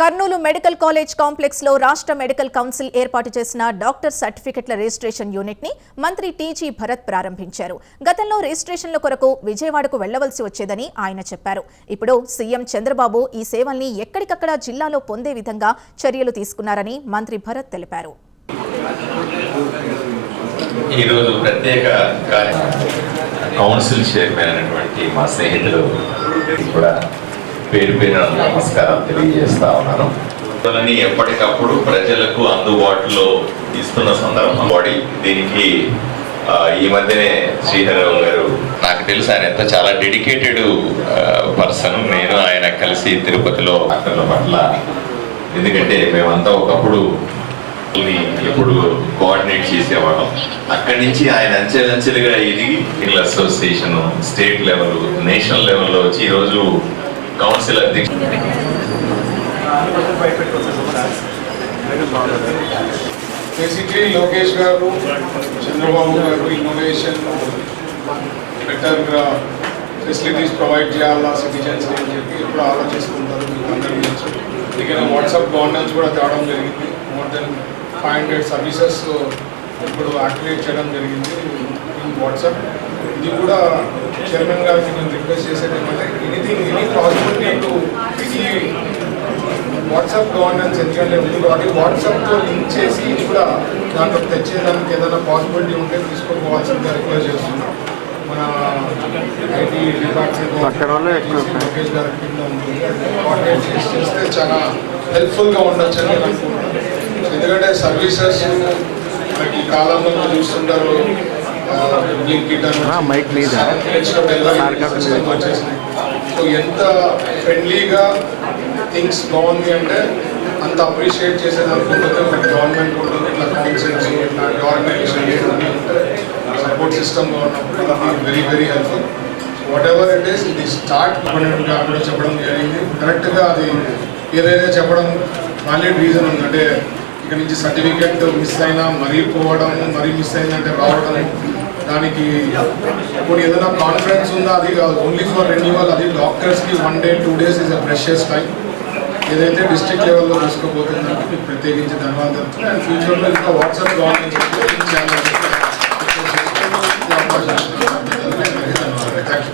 Kurnool medical college కాంప్లెక్స్లో రాష్ట్ర medical council ఏర్పాటు చేసిన డాక్టర్ సర్టిఫికెట్ల రిజిస్ట్రేషన్ యూనిట్ని మంత్రి టీజీ భరత్ ప్రారంభించారు. గతంలో రిజిస్ట్రేషన్ల కొరకు విజయవాడకు వెళ్ళవలసి వచ్చేదని ఆయన చెప్పారు. ఇప్పుడు సీఎం చంద్రబాబు ఈ సేవల్ని ఎక్కడికక్కడ జిల్లాలో పొందే విధంగా చర్యలు తీసుకున్నారని మంత్రి భరత్ తెలిపారు. ఈరోజు ప్రత్యేక కౌన్సిల్ చైర్మన్ అయినటువంటి మా స్నేహితులు కూడా పేరు పేరు నమస్కారం తెలియజేస్తా ఉన్నాను. ఎప్పటికప్పుడు ప్రజలకు అందుబాటులో ఇస్తున్న సందర్భం. బాడీ దీనికి ఈ మధ్యనే శ్రీధరరావు గారు నాకు తెలుసు ఆయన ఎంత చాలా డెడికేటెడ్ పర్సన్. నేను ఆయన కలిసి తిరుపతిలో డాక్టర్ల పట్ల ఎందుకంటే మేమంతా ఒకప్పుడు ఎప్పుడు కోఆర్డినేట్ చేసేవాళ్ళం. అక్కడి నుంచి ఆయన అంచెలంచెలుగా ఎదిగి అసోసియేషన్ స్టేట్ లెవెల్ నేషనల్ లెవెల్లో వచ్చి ఈరోజు కౌన్సిల్ అధ్యక్షుడు basically Lokesh garu Chandrababu garu innovation better facilities provide చేయాలా సిటిజన్స్ అని చెప్పి ఎప్పుడు ఆలోచిస్తుంటారు మీకు అందరికీ తెలుసు. అందుకనే వాట్సాప్ గవర్నెన్స్ కూడా తేవడం జరిగింది. More than five hundred services ఇప్పుడు యాక్టివేట్ చేయడం జరిగింది. వాట్సాప్. ఇది కూడా చైర్మన్ గారికి నేను రిక్వెస్ట్ చేసేది ఏమంటే ఎనీథింగ్ ఎనీ పాసిబిలిటీ టు ఈ వాట్సాప్ గవర్నెన్స్ ఎందుకంటే ఉంది కాబట్టి వాట్సాప్తో లింక్ చేసి ఇది కూడా దాంట్లో తెచ్చేదానికి ఏదైనా పాసిబిలిటీ ఉంటే తీసుకోపోవాల్సిందిగా రిక్వెస్ట్ చేస్తున్నాం. మన ఐటీ డిపార్ట్మెంట్ లోకేష్ గారి కింద ఉంటుంది కోఆర్డినేట్ చేసి చేస్తే చాలా హెల్ప్ఫుల్గా ఉండొచ్చు అని నేను అనుకుంటున్నాను. ఎందుకంటే సర్వీసెస్ మనకి కాలంలో చూస్తుంటారు. మైక్ లేదా? సో ఎంత ఫ్రెండ్లీగా థింగ్స్ బాగుంది అంటే అంత అప్రిషియేట్ చేసేది అనుకుంటుంది గవర్నమెంట్ ఉంటుంది ఇట్లా కౌన్సిల్స్ ఇట్లా ఆర్గనైజేషన్ సపోర్ట్ సిస్టమ్గా ఉన్నప్పుడు నాకు very very helpful whatever it is ఇది స్టార్ట్ అక్కడ చెప్పడం జరిగింది. కరెక్ట్గా అది ఏదైనా చెప్పడం వాలిడ్ రీజన్ ఉంది. అంటే ఇక్కడ నుంచి సర్టిఫికెట్ మిస్ అయినా మరీ పోవడం మరీ మిస్ అయిందంటే రావడం దానికి ఇప్పుడు ఏదైనా కాన్ఫరెన్స్ ఉందా? అది ఓన్లీ ఫర్ రెన్యువల్ అది డాక్టర్స్కి one day two days is a freshes time ఏదైతే డిస్ట్రిక్ట్ లెవెల్లో తీసుకోబోతుందంటే మీకు ప్రత్యేకించి ధన్యవాదాలు అండ్ ఫ్యూచర్లో ఇంకా వాట్సాప్ గవర్నమెంట్